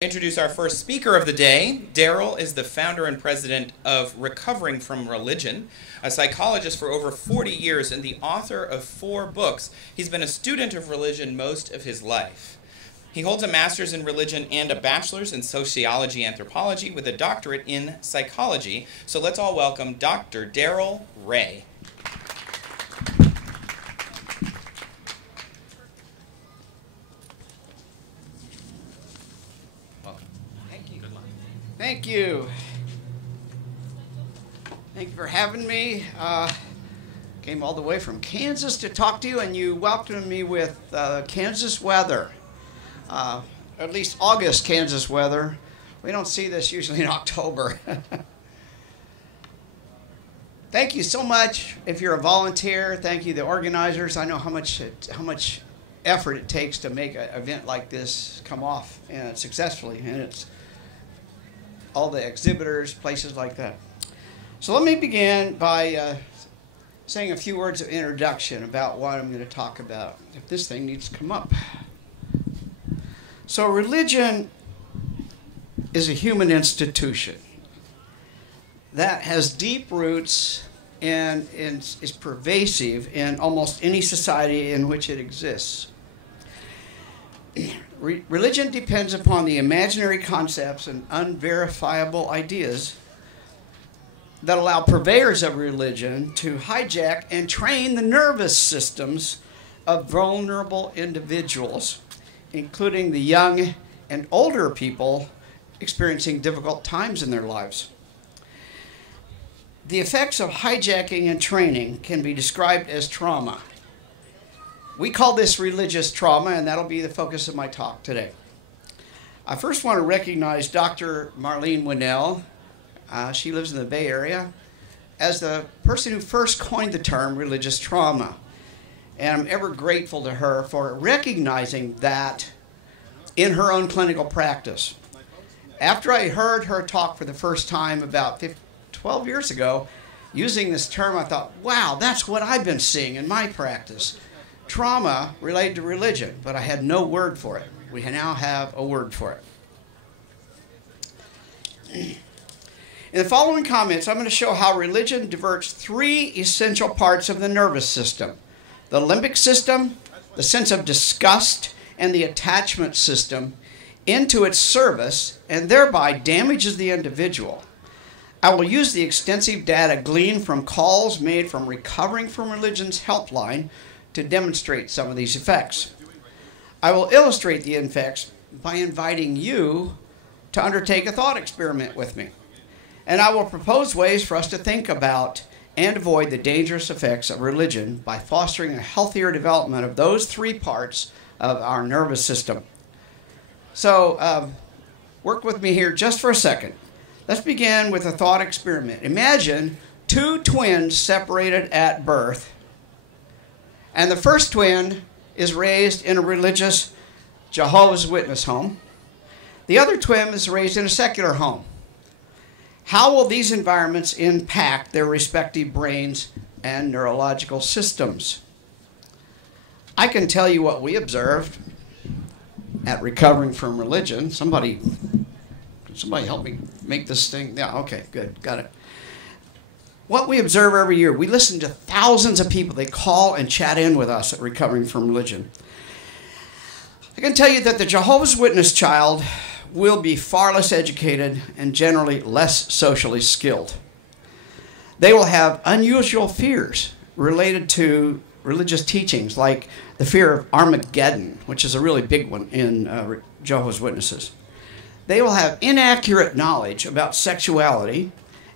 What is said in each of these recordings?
Introduce our first speaker of the day. Darrel is the founder and president of Recovering from Religion, a psychologist for over 40 years and the author of 4 books. He's been a student of religion most of his life. He holds a master's in religion and a bachelor's in sociology anthropology with a doctorate in psychology. So let's all welcome Dr. Darrel Ray. Thank you. Thank you for having me. Came all the way from Kansas to talk to you, and you welcomed me with Kansas weather. At least August Kansas weather. We don't see this usually in October. Thank you so much. If you're a volunteer, thank you the organizers. I know how much effort it takes to make an event like this come off successfully, and it's all the exhibitors, places like that. So let me begin by saying a few words of introduction about what I'm going to talk about, if this thing needs to come up. So religion is a human institution that has deep roots and is pervasive in almost any society in which it exists. Religion depends upon the imaginary concepts and unverifiable ideas that allow purveyors of religion to hijack and train the nervous systems of vulnerable individuals, including the young and older people experiencing difficult times in their lives. The effects of hijacking and training can be described as trauma. We call this religious trauma, and that'll be the focus of my talk today. I first want to recognize Dr. Marlene Winnell. She lives in the Bay Area, as the person who first coined the term religious trauma. And I'm ever grateful to her for recognizing that in her own clinical practice. After I heard her talk for the first time about 12 years ago, using this term, I thought, wow, that's what I've been seeing in my practice. Trauma related to religion, but I had no word for it. We now have a word for it. In the following comments, I'm going to show how religion diverts 3 essential parts of the nervous system: the limbic system, the sense of disgust, and the attachment system into its service, and thereby damages the individual. I will use the extensive data gleaned from calls made from Recovering from Religion's helpline to demonstrate some of these effects. I will illustrate the effects by inviting you to undertake a thought experiment with me. And I will propose ways for us to think about and avoid the dangerous effects of religion by fostering a healthier development of those 3 parts of our nervous system. So work with me here just for a second. Let's begin with a thought experiment. Imagine 2 twins separated at birth, and the first twin is raised in a religious Jehovah's Witness home. The other twin is raised in a secular home. How will these environments impact their respective brains and neurological systems? I can tell you what we observed at Recovering from Religion. Somebody help me make this thing. Yeah, okay, good, got it. What we observe every year, we listen to thousands of people. They call and chat in with us at Recovering from Religion. I can tell you that the Jehovah's Witness child will be far less educated and generally less socially skilled. They will have unusual fears related to religious teachings, like the fear of Armageddon, which is a really big one in Jehovah's Witnesses. They will have inaccurate knowledge about sexuality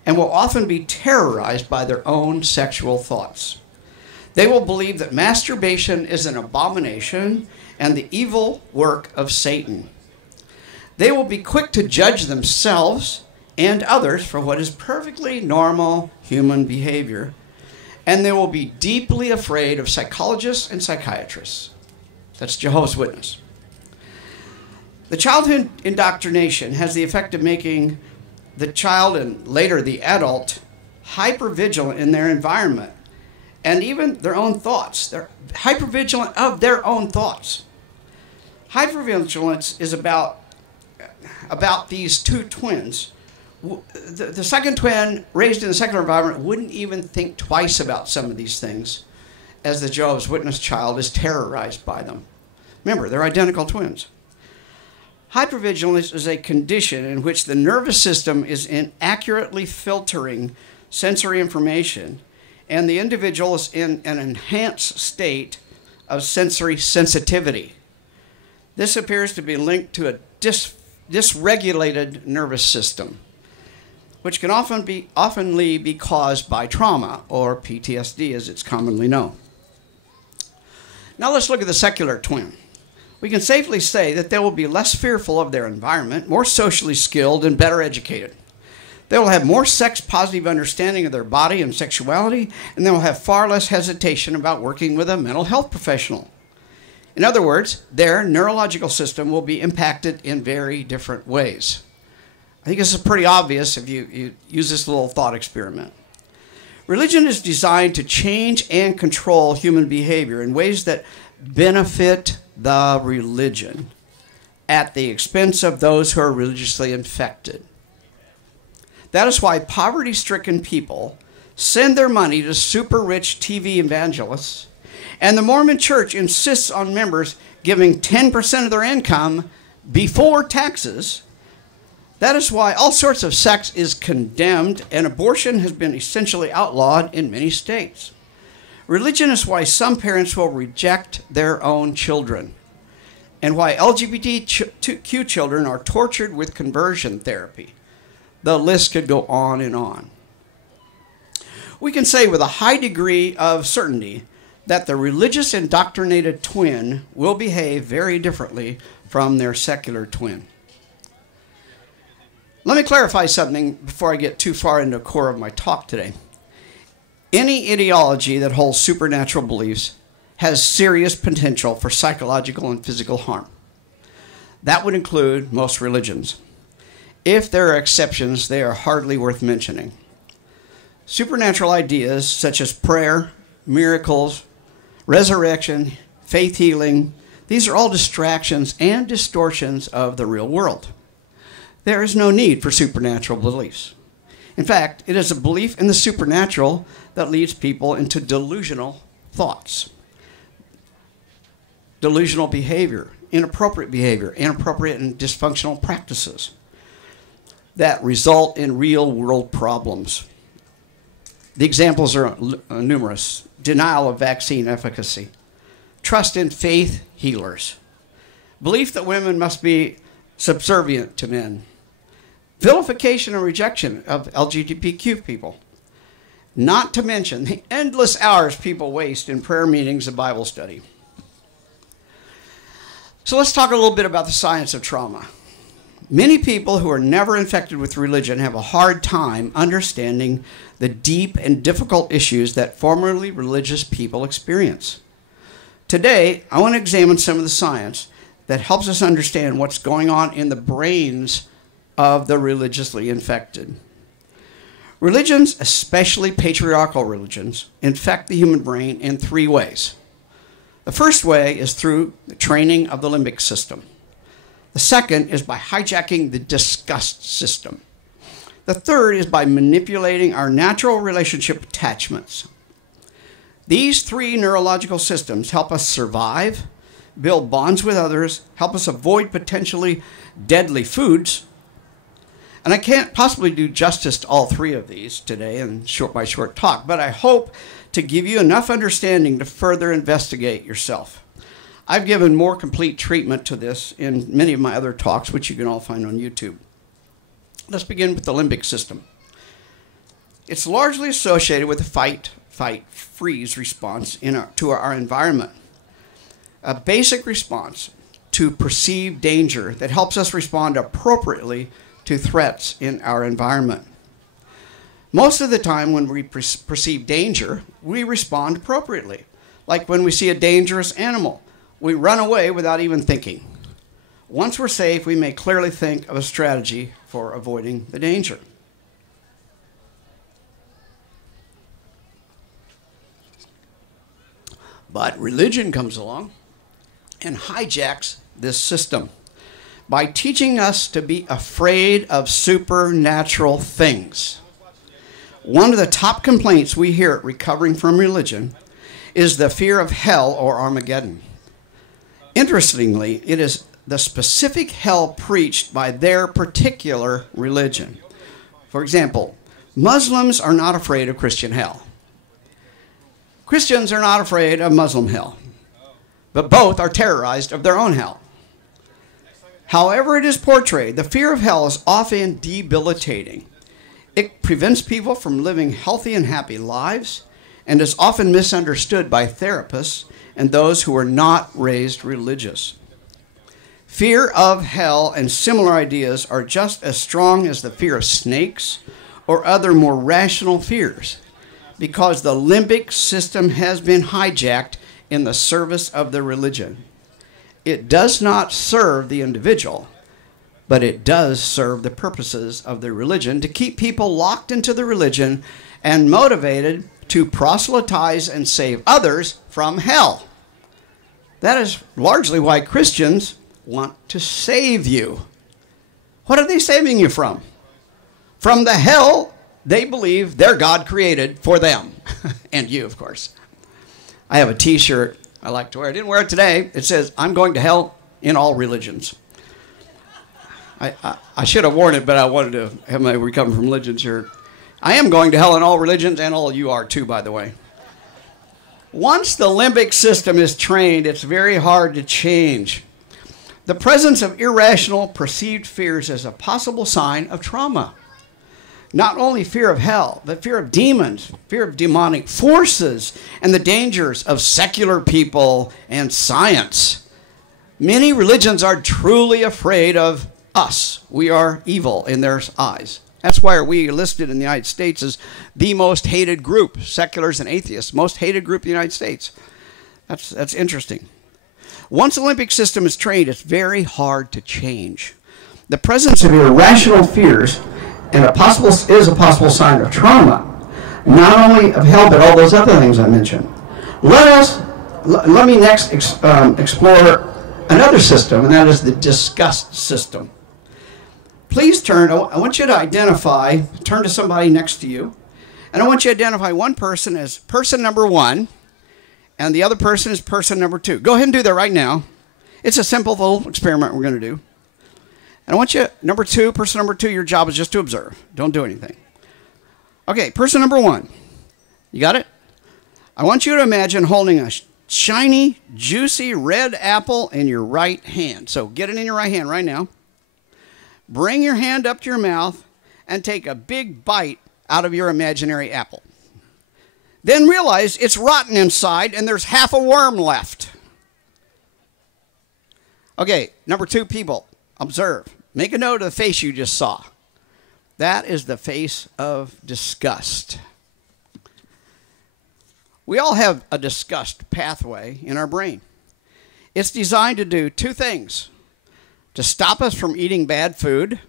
and will often be terrorized by their own sexual thoughts. They will believe that masturbation is an abomination and the evil work of Satan. They will be quick to judge themselves and others for what is perfectly normal human behavior, and they will be deeply afraid of psychologists and psychiatrists. That's Jehovah's Witness. The childhood indoctrination has the effect of making the child and later the adult hypervigilant in their environment and even their own thoughts. They're hypervigilant of their own thoughts. Hypervigilance is about about these two twins. The second twin, raised in the secular environment, wouldn't even think twice about some of these things, as the Jehovah's Witness child is terrorized by them. Remember, they're identical twins. Hypervigilance is a condition in which the nervous system is inaccurately filtering sensory information, and the individual is in an enhanced state of sensory sensitivity. This appears to be linked to a dysregulated nervous system, which can oftenly be caused by trauma, or PTSD as it's commonly known. Now let's look at the secular twin. We can safely say that they will be less fearful of their environment, more socially skilled, and better educated. They will have more sex-positive understanding of their body and sexuality, and they will have far less hesitation about working with a mental health professional. In other words, their neurological system will be impacted in very different ways. I think this is pretty obvious if you use this little thought experiment. Religion is designed to change and control human behavior in ways that benefit the religion at the expense of those who are religiously infected. That is why poverty-stricken people send their money to super-rich TV evangelists, and the Mormon Church insists on members giving 10% of their income before taxes. That is why all sorts of sex is condemned, and abortion has been essentially outlawed in many states. Religion is why some parents will reject their own children, and why LGBTQ children are tortured with conversion therapy. The list could go on and on. We can say with a high degree of certainty that the religious indoctrinated twin will behave very differently from their secular twin. Let me clarify something before I get too far into the core of my talk today. Any ideology that holds supernatural beliefs has serious potential for psychological and physical harm. That would include most religions. If there are exceptions, they are hardly worth mentioning. Supernatural ideas such as prayer, miracles, resurrection, faith healing, these are all distractions and distortions of the real world. There is no need for supernatural beliefs. In fact, it is a belief in the supernatural that leads people into delusional thoughts, delusional behavior, inappropriate and dysfunctional practices that result in real-world problems. The examples are numerous. Denial of vaccine efficacy, trust in faith healers, belief that women must be subservient to men, vilification and rejection of LGBTQ people, not to mention the endless hours people waste in prayer meetings and Bible study. So let's talk a little bit about the science of trauma. Many people who are never infected with religion have a hard time understanding the deep and difficult issues that formerly religious people experience. Today, I want to examine some of the science that helps us understand what's going on in the brains of the religiously infected. Religions, especially patriarchal religions, infect the human brain in three ways. The first way is through the training of the limbic system. The second is by hijacking the disgust system. The third is by manipulating our natural relationship attachments. These three neurological systems help us survive, build bonds with others, help us avoid potentially deadly foods. And I can't possibly do justice to all three of these today in my short talk, but I hope to give you enough understanding to further investigate yourself. I've given more complete treatment to this in many of my other talks, which you can all find on YouTube. Let's begin with the limbic system. It's largely associated with the fight, freeze response to our environment. A basic response to perceived danger that helps us respond appropriately to threats in our environment. Most of the time when we perceive danger, we respond appropriately. Like when we see a dangerous animal, we run away without even thinking. Once we're safe, we may clearly think of a strategy for avoiding the danger. But religion comes along and hijacks this system. by teaching us to be afraid of supernatural things. One of the top complaints we hear at Recovering from Religion is the fear of hell or Armageddon. Interestingly, it is the specific hell preached by their particular religion. For example, Muslims are not afraid of Christian hell. Christians are not afraid of Muslim hell, but both are terrorized of their own hell. However it is portrayed, the fear of hell is often debilitating. It prevents people from living healthy and happy lives and is often misunderstood by therapists and those who are not raised religious. Fear of hell and similar ideas are just as strong as the fear of snakes or other more rational fears, because the limbic system has been hijacked in the service of the religion. It does not serve the individual, but it does serve the purposes of the religion to keep people locked into the religion and motivated to proselytize and save others from hell. That is largely why Christians want to save you. What are they saving you from? From the hell they believe their God created for them. And you, of course. I have a t-shirt I like to wear. I didn't wear it today. It says, "I'm going to hell in all religions." I should have worn it, but I wanted to have my Recovering from Religion shirt. I am going to hell in all religions, and all of you are too, by the way. Once the limbic system is trained, it's very hard to change. The presence of irrational perceived fears is a possible sign of trauma. Not only fear of hell, but fear of demons, fear of demonic forces, and the dangers of secular people and science. Many religions are truly afraid of us. We are evil in their eyes. That's why we are listed in the United States as the most hated group, seculars and atheists, most hated group in the United States. That's interesting. Once the limbic system is trained, it's very hard to change. The presence of irrational fears is a possible sign of trauma, not only of hell, but all those other things I mentioned. Let me next explore another system, and that is the disgust system. Please I want you to turn to somebody next to you, and I want you to identify one person as person number 1, and the other person is person number 2. Go ahead and do that right now. It's a simple little experiment we're going to do. And I want you, person number 2, your job is just to observe. Don't do anything. Okay, person number 1. You got it? I want you to imagine holding a shiny, juicy red apple in your right hand. So get it in your right hand right now. Bring your hand up to your mouth and take a big bite out of your imaginary apple. Then realize it's rotten inside and there's half a worm left. Okay, number 2 people. Observe. Make a note of the face you just saw. That is the face of disgust. We all have a disgust pathway in our brain. It's designed to do 2 things: to stop us from eating bad food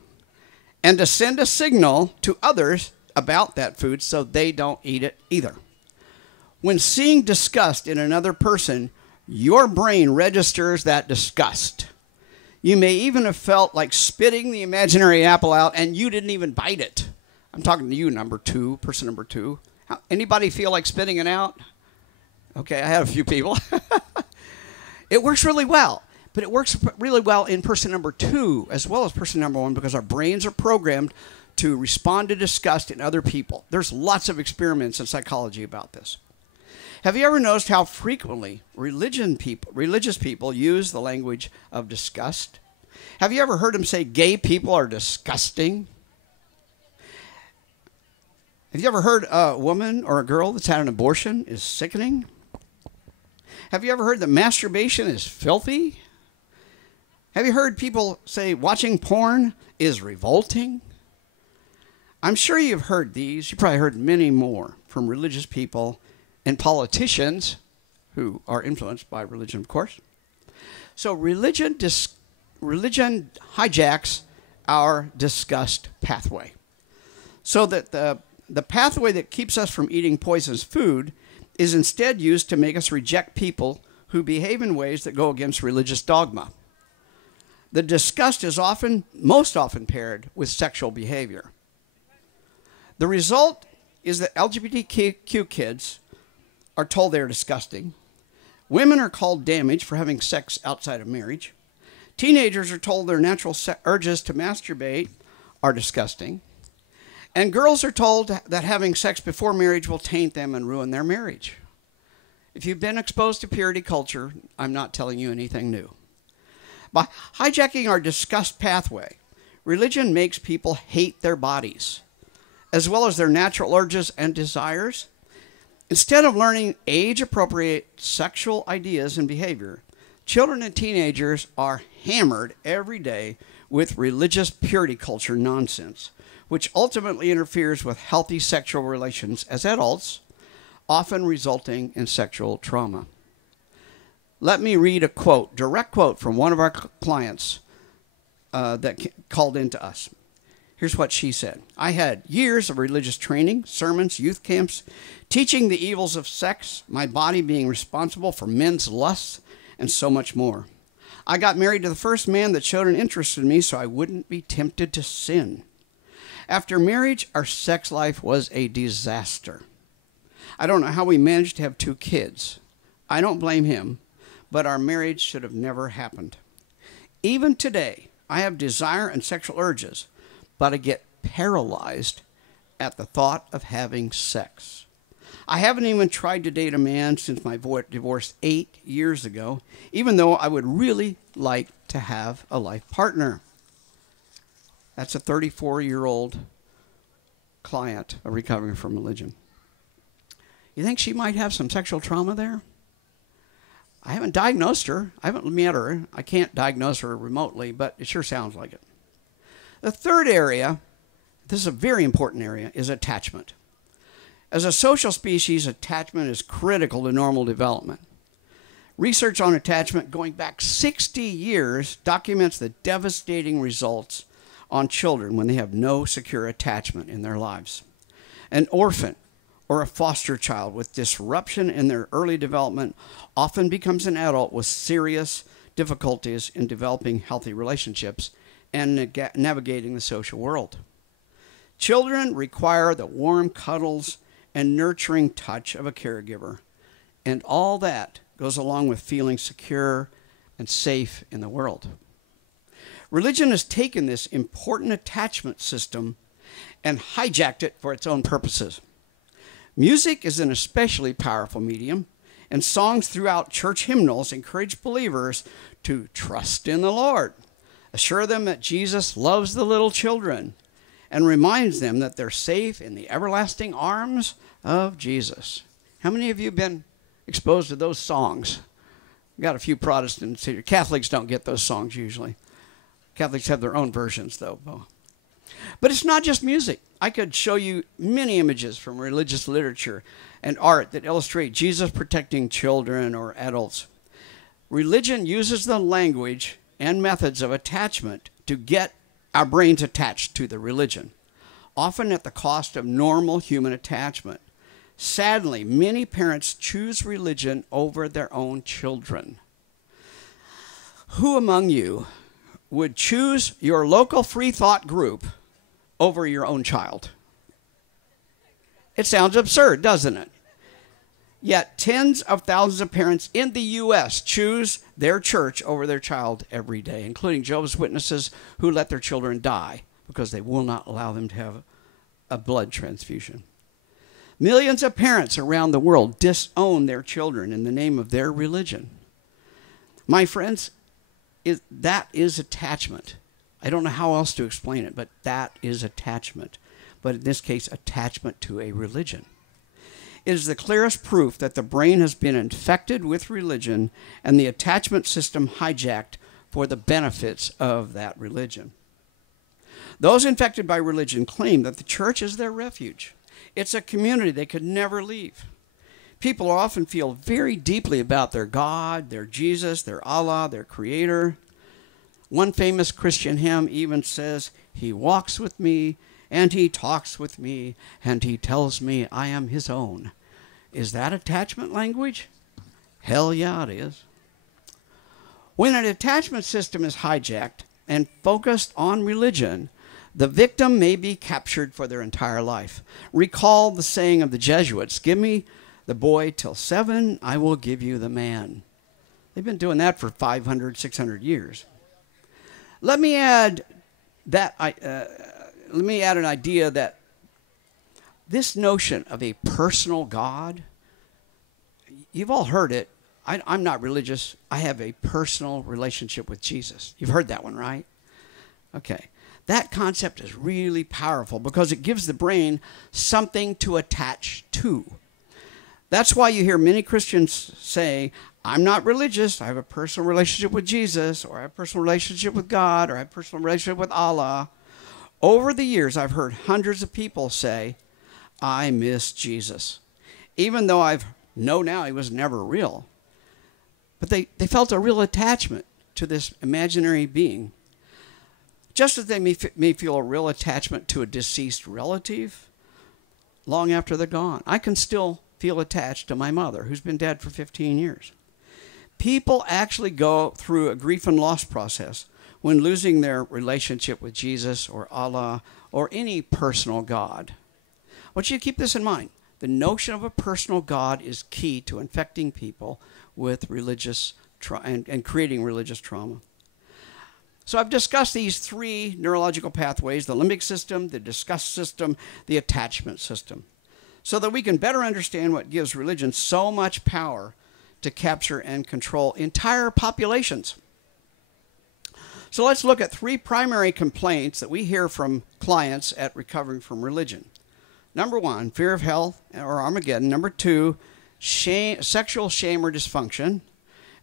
and to send a signal to others about that food so they don't eat it either. When seeing disgust in another person, your brain registers that disgust. You may even have felt like spitting the imaginary apple out and you didn't even bite it. I'm talking to you, person number 2. Anybody feel like spitting it out? Okay, I had a few people. It works really well, but it works really well in person number 2 as well as person number 1 because our brains are programmed to respond to disgust in other people. There's lots of experiments in psychology about this. Have you ever noticed how frequently religious people use the language of disgust? Have you ever heard them say gay people are disgusting? Have you ever heard a woman or a girl that's had an abortion is sickening? Have you ever heard that masturbation is filthy? Have you heard people say watching porn is revolting? I'm sure you've heard these. You probably heard many more from religious people and politicians who are influenced by religion, of course. So religion hijacks our disgust pathway. So that the pathway that keeps us from eating poisonous food is instead used to make us reject people who behave in ways that go against religious dogma. The disgust is most often paired with sexual behavior. The result is that LGBTQ kids are told they're disgusting. Women are called damaged for having sex outside of marriage. Teenagers are told their natural urges to masturbate are disgusting. And girls are told that having sex before marriage will taint them and ruin their marriage. If you've been exposed to purity culture, I'm not telling you anything new. By hijacking our disgust pathway, religion makes people hate their bodies, as well as their natural urges and desires. Instead of learning age-appropriate sexual ideas and behavior, children and teenagers are hammered every day with religious purity culture nonsense, which ultimately interferes with healthy sexual relations as adults, often resulting in sexual trauma. Let me read a quote, direct quote from one of our clients that called in to us. Here's what she said. I had years of religious training, sermons, youth camps, teaching the evils of sex, my body being responsible for men's lusts, and so much more. I got married to the first man that showed an interest in me so I wouldn't be tempted to sin. After marriage, our sex life was a disaster. I don't know how we managed to have 2 kids. I don't blame him, but our marriage should have never happened. Even today, I have desire and sexual urges, but I get paralyzed at the thought of having sex. I haven't even tried to date a man since my divorce 8 years ago, even though I would really like to have a life partner. That's a 34-year-old client of recovering from religion. You think she might have some sexual trauma there? I haven't diagnosed her. I haven't met her. I can't diagnose her remotely, but it sure sounds like it. The third area, this is a very important area, is attachment. As a social species, attachment is critical to normal development. Research on attachment going back 60 years documents the devastating results on children when they have no secure attachment in their lives. An orphan or a foster child with disruption in their early development often becomes an adult with serious difficulties in developing healthy relationships and navigating the social world. Children require the warm cuddles and nurturing touch of a caregiver, and all that goes along with feeling secure and safe in the world. Religion has taken this important attachment system and hijacked it for its own purposes. Music is an especially powerful medium, and songs throughout church hymnals encourage believers to trust in the Lord, assure them that Jesus loves the little children, and reminds them that they're safe in the everlasting arms of Jesus. How many of you have been exposed to those songs? We've got a few Protestants here. Catholics don't get those songs usually. Catholics have their own versions, though. But it's not just music. I could show you many images from religious literature and art that illustrate Jesus protecting children or adults. Religion uses the language and methods of attachment to get our brains attached to the religion, often at the cost of normal human attachment. Sadly, many parents choose religion over their own children. Who among you would choose your local Freethought group over your own child? It sounds absurd, doesn't it? Yet tens of thousands of parents in the U.S. choose their church over their child every day, including Jehovah's Witnesses who let their children die because they will not allow them to have a blood transfusion. Millions of parents around the world disown their children in the name of their religion. My friends, that is attachment. I don't know how else to explain it, but that is attachment. But in this case, attachment to a religion. It is the clearest proof that the brain has been infected with religion and the attachment system hijacked for the benefits of that religion. Those infected by religion claim that the church is their refuge. It's a community they could never leave. People often feel very deeply about their God, their Jesus, their Allah, their Creator. One famous Christian hymn even says, "He walks with me, and he talks with me, and he tells me I am his own." Is that attachment language? Hell yeah, it is. When an attachment system is hijacked, and focused on religion, the victim may be captured for their entire life. Recall the saying of the Jesuits, "Give me the boy till 7, I will give you the man." They've been doing that for 500, 600 years. Let me add an idea that this notion of a personal God, you've all heard it. I'm not religious. I have a personal relationship with Jesus. You've heard that one, right? Okay. That concept is really powerful because it gives the brain something to attach to. That's why you hear many Christians say, "I'm not religious. I have a personal relationship with Jesus," or "I have a personal relationship with God," or "I have a personal relationship with Allah." Over the years, I've heard hundreds of people say, "I miss Jesus," even though I know now he was never real. But they felt a real attachment to this imaginary being. Just as they may feel a real attachment to a deceased relative long after they're gone. I can still feel attached to my mother, who's been dead for 15 years. People actually go through a grief and loss process when losing their relationship with Jesus or Allah or any personal God. I want you to keep this in mind. The notion of a personal God is key to infecting people with religious and creating religious trauma. So I've discussed these 3 neurological pathways: the limbic system, the disgust system, the attachment system, so that we can better understand what gives religion so much power to capture and control entire populations. So let's look at 3 primary complaints that we hear from clients at Recovering from Religion. Number 1, fear of hell or Armageddon. Number 2, sexual shame or dysfunction.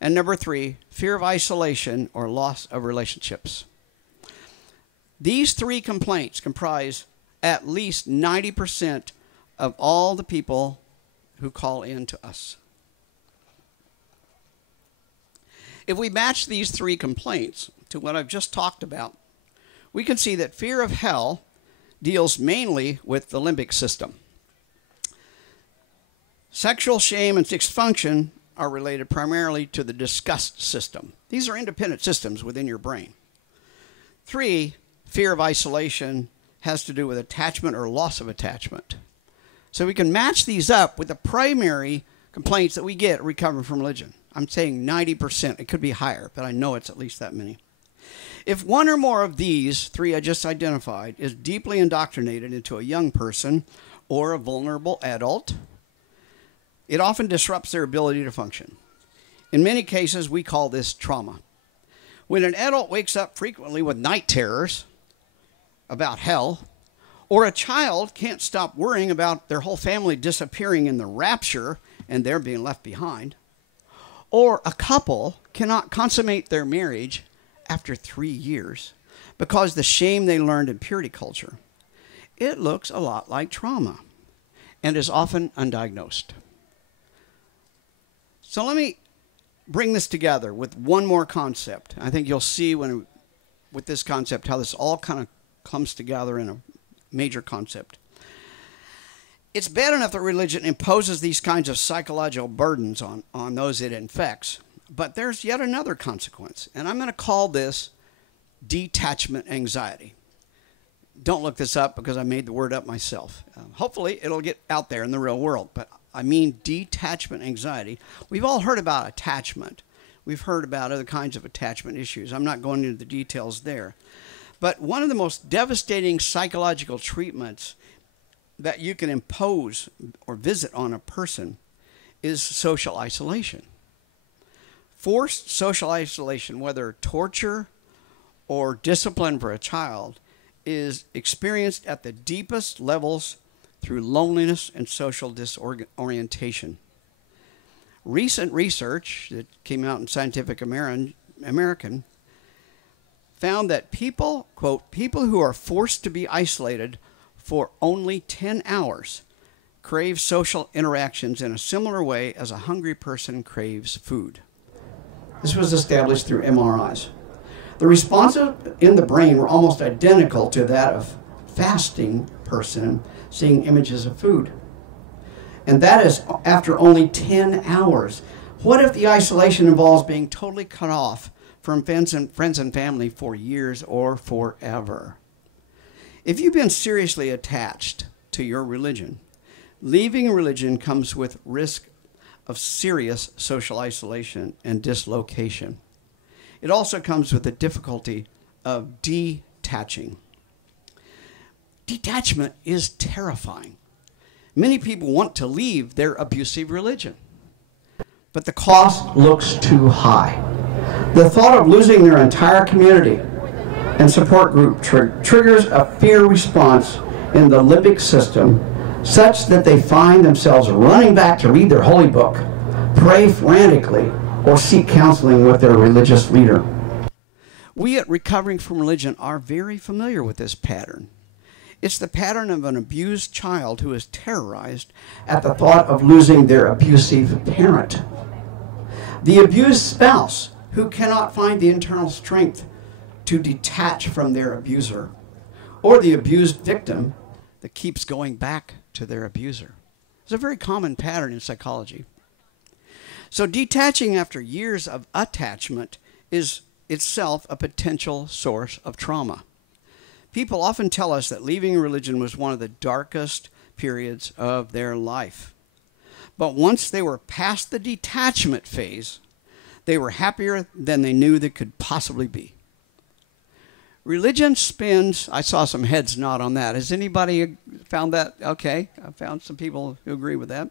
And number 3, fear of isolation or loss of relationships. These 3 complaints comprise at least 90% of all the people who call in to us. If we match these 3 complaints to what I've just talked about, we can see that fear of hell deals mainly with the limbic system. Sexual shame and dysfunction are related primarily to the disgust system. These are independent systems within your brain. 3, fear of isolation has to do with attachment or loss of attachment. So we can match these up with the primary complaints that we get recovering from religion. I'm saying 90%. It could be higher, but I know it's at least that many. If one or more of these 3 I just identified is deeply indoctrinated into a young person or a vulnerable adult, it often disrupts their ability to function. In many cases, we call this trauma. When an adult wakes up frequently with night terrors about hell, or a child can't stop worrying about their whole family disappearing in the rapture and they're being left behind, or a couple cannot consummate their marriage after 3 years because the shame they learned in purity culture, it looks a lot like trauma and is often undiagnosed. So let me bring this together with one more concept. I think you'll see with this concept how this all kind of comes together in a major concept. It's bad enough that religion imposes these kinds of psychological burdens on those it infects, but there's yet another consequence, and I'm going to call this detachment anxiety. Don't look this up because I made the word up myself. Hopefully it'll get out there in the real world, but I mean detachment anxiety. We've all heard about attachment. We've heard about other kinds of attachment issues. I'm not going into the details there. But one of the most devastating psychological treatments that you can impose or visit on a person is social isolation. Forced social isolation, whether torture or discipline for a child, is experienced at the deepest levels through loneliness and social disorientation. Recent research that came out in Scientific American found that people, quote, people who are forced to be isolated for only 10 hours crave social interactions in a similar way as a hungry person craves food. This was established through MRIs. The responses in the brain were almost identical to that of fasting person seeing images of food. And that is after only 10 hours. What if the isolation involves being totally cut off from from friends and family for years or forever. If you've been seriously attached to your religion, leaving religion comes with risk of serious social isolation and dislocation. It also comes with the difficulty of detaching. Detachment is terrifying. Many people want to leave their abusive religion, but the cost looks too high. The thought of losing their entire community and support group triggers a fear response in the limbic system such that they find themselves running back to read their holy book, pray frantically, or seek counseling with their religious leader. We at Recovering from Religion are very familiar with this pattern. It's the pattern of an abused child who is terrorized at the thought of losing their abusive parent. The abused spouse who cannot find the internal strength to detach from their abuser, or the abused victim that keeps going back to their abuser. It's a very common pattern in psychology. So detaching after years of attachment is itself a potential source of trauma. People often tell us that leaving religion was one of the darkest periods of their life. But once they were past the detachment phase, they were happier than they knew they could possibly be. Religion spends, I saw some heads nod on that. Has anybody found that? Okay, I found some people who agree with that.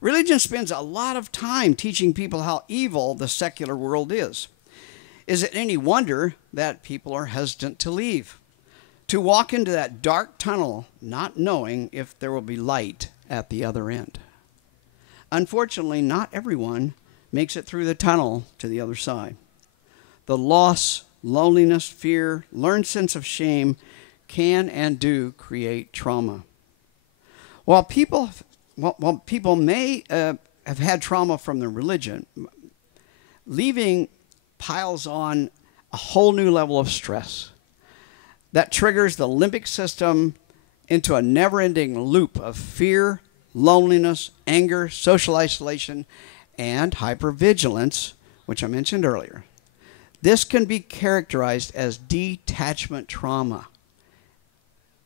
Religion spends a lot of time teaching people how evil the secular world is. Is it any wonder that people are hesitant to leave, to walk into that dark tunnel not knowing if there will be light at the other end? Unfortunately, not everyone makes it through the tunnel to the other side. The loss, loneliness, fear, learned sense of shame can and do create trauma. While people may have had trauma from their religion, leaving piles on a whole new level of stress that triggers the limbic system into a never-ending loop of fear, loneliness, anger, social isolation, and hypervigilance, which I mentioned earlier. This can be characterized as detachment trauma.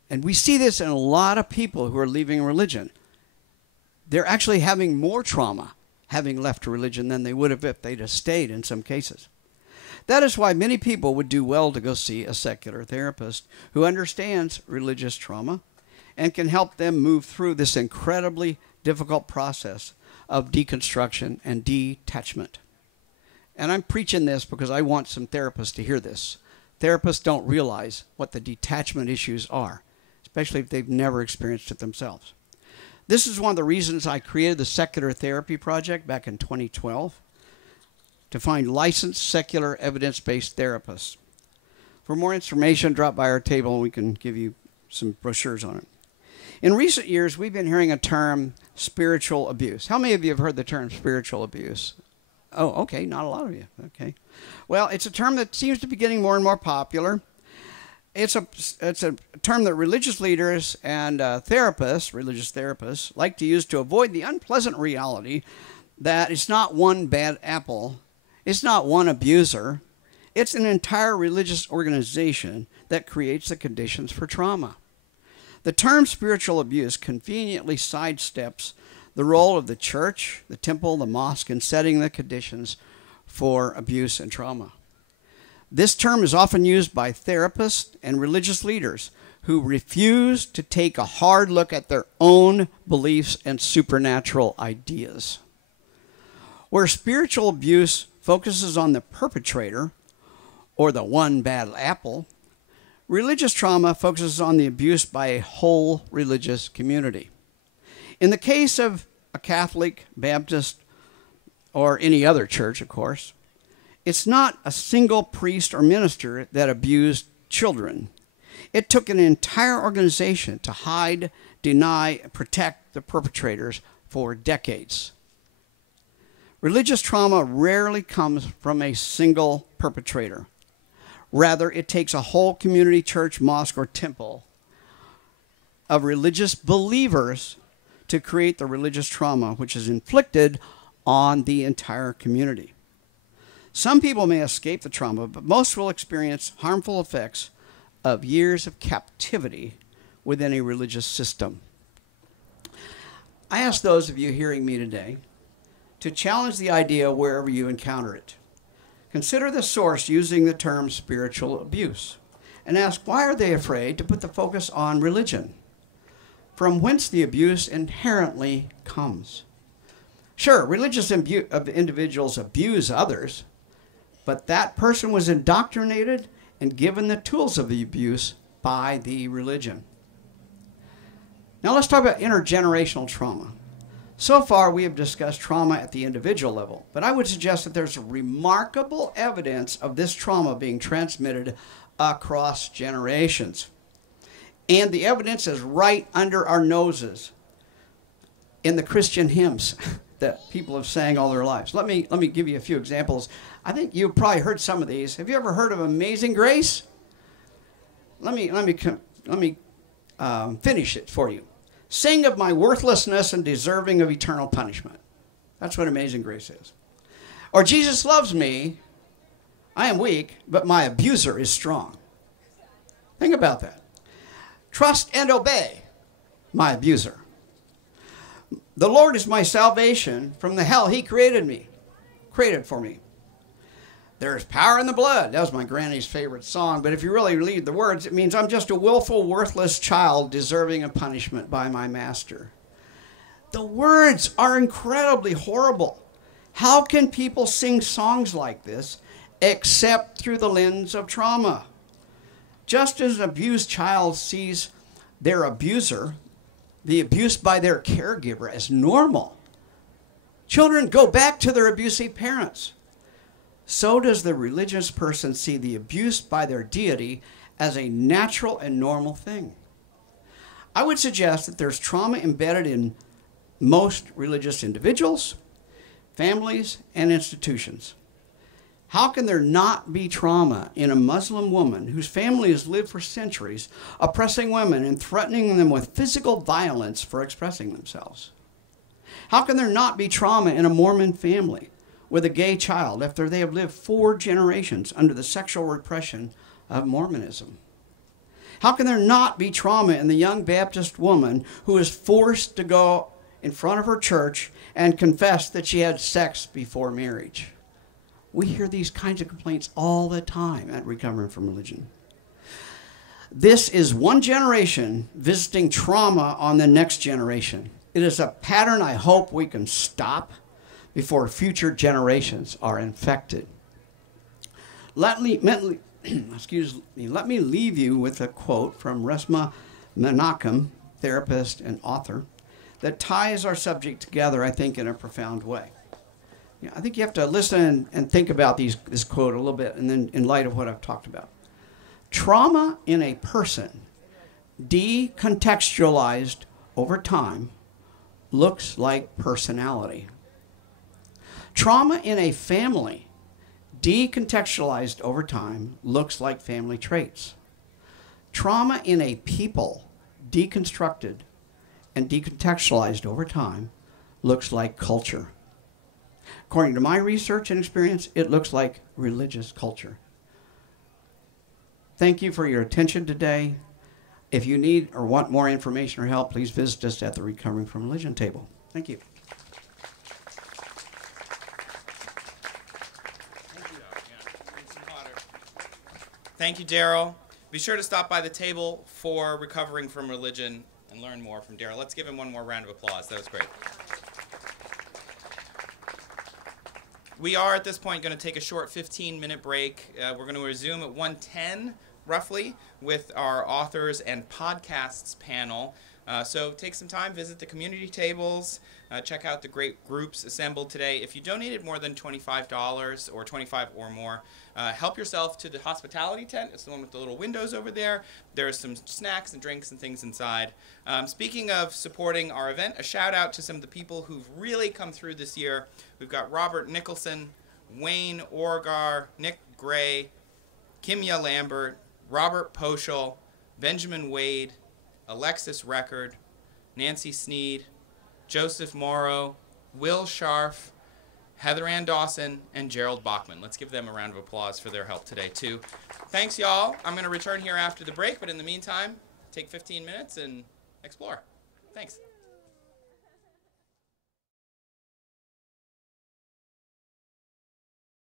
And we see this in a lot of people who are leaving religion. They're actually having more trauma having left religion than they would have if they'd have stayed in some cases. That is why many people would do well to go see a secular therapist who understands religious trauma and can help them move through this incredibly difficult process of deconstruction and detachment. And I'm preaching this because I want some therapists to hear this. Therapists don't realize what the detachment issues are, especially if they've never experienced it themselves. This is one of the reasons I created the Secular Therapy Project back in 2012, to find licensed secular evidence-based therapists. For more information, drop by our table and we can give you some brochures on it. In recent years, we've been hearing a term, spiritual abuse. How many of you have heard the term spiritual abuse? Oh, okay, not a lot of you. Okay. Well, it's a term that seems to be getting more and more popular. It's a term that religious leaders and therapists, religious therapists, like to use to avoid the unpleasant reality that it's not one bad apple, it's not one abuser, it's an entire religious organization that creates the conditions for trauma. The term spiritual abuse conveniently sidesteps the role of the church, the temple, the mosque in setting the conditions for abuse and trauma. This term is often used by therapists and religious leaders who refuse to take a hard look at their own beliefs and supernatural ideas. Where spiritual abuse focuses on the perpetrator or the one bad apple, religious trauma focuses on the abuse by a whole religious community. In the case of a Catholic, Baptist, or any other church, of course, it's not a single priest or minister that abused children. It took an entire organization to hide, deny, and protect the perpetrators for decades. Religious trauma rarely comes from a single perpetrator. Rather, it takes a whole community, church, mosque, or temple of religious believers to create the religious trauma which is inflicted on the entire community. Some people may escape the trauma, but most will experience harmful effects of years of captivity within a religious system. I ask those of you hearing me today to challenge the idea wherever you encounter it. Consider the source using the term spiritual abuse and ask, why are they afraid to put the focus on religion? From whence the abuse inherently comes. Sure, religious individuals abuse others, but that person was indoctrinated and given the tools of the abuse by the religion. Now let's talk about intergenerational trauma. So far, we have discussed trauma at the individual level, but I would suggest that there's remarkable evidence of this trauma being transmitted across generations. And the evidence is right under our noses in the Christian hymns that people have sang all their lives. Let me give you a few examples. I think you've probably heard some of these. Have you ever heard of Amazing Grace? Let me finish it for you. Sing of my worthlessness and deserving of eternal punishment. That's what Amazing Grace is. Or Jesus loves me. I am weak, but my abuser is strong. Think about that. Trust and obey my abuser. The Lord is my salvation from the hell he created for me. There is power in the blood. That was my granny's favorite song. But if you really read the words, it means I'm just a willful, worthless child deserving of punishment by my master. The words are incredibly horrible. How can people sing songs like this except through the lens of trauma? Just as an abused child sees their abuser, the abuse by their caregiver, as normal, children go back to their abusive parents. So does the religious person see the abuse by their deity as a natural and normal thing. I would suggest that there's trauma embedded in most religious individuals, families, and institutions. How can there not be trauma in a Muslim woman whose family has lived for centuries oppressing women and threatening them with physical violence for expressing themselves? How can there not be trauma in a Mormon family with a gay child after they have lived 4 generations under the sexual repression of Mormonism? How can there not be trauma in the young Baptist woman who is forced to go in front of her church and confess that she had sex before marriage? We hear these kinds of complaints all the time at Recovering from Religion. This is one generation visiting trauma on the next generation. It is a pattern I hope we can stop before future generations are infected. Let me leave you with a quote from Resmaa Menakem, therapist and author, that ties our subject together, I think, in a profound way. I think you have to listen and think about this quote a little bit, and then in light of what I've talked about. Trauma in a person, decontextualized over time, looks like personality. Trauma in a family, decontextualized over time, looks like family traits. Trauma in a people, deconstructed and decontextualized over time, looks like culture. According to my research and experience, it looks like religious culture. Thank you for your attention today. If you need or want more information or help, please visit us at the Recovering from Religion table. Thank you. Thank you, Darrel. Be sure to stop by the table for Recovering from Religion and learn more from Darrel. Let's give him one more round of applause. That was great. We are, at this point, going to take a short 15-minute break. We're going to resume at 1:10, roughly, with our authors and podcasts panel. So take some time, visit the community tables, check out the great groups assembled today. If you donated more than $25 or $25 or more, help yourself to the hospitality tent. It's the one with the little windows over there. There's some snacks and drinks and things inside. Speaking of supporting our event, a shout out to some of the people who've really come through this year. We've got Robert Nicholson, Wayne Orgar, Nick Gray, Kimya Lambert, Robert Poschel, Benjamin Wade, Alexis Record, Nancy Sneed, Joseph Morrow, Will Scharf, Heather Ann Dawson, and Gerald Bachman. Let's give them a round of applause for their help today, too. Thanks, y'all. I'm going to return here after the break, but in the meantime, take 15 minutes and explore. Thanks.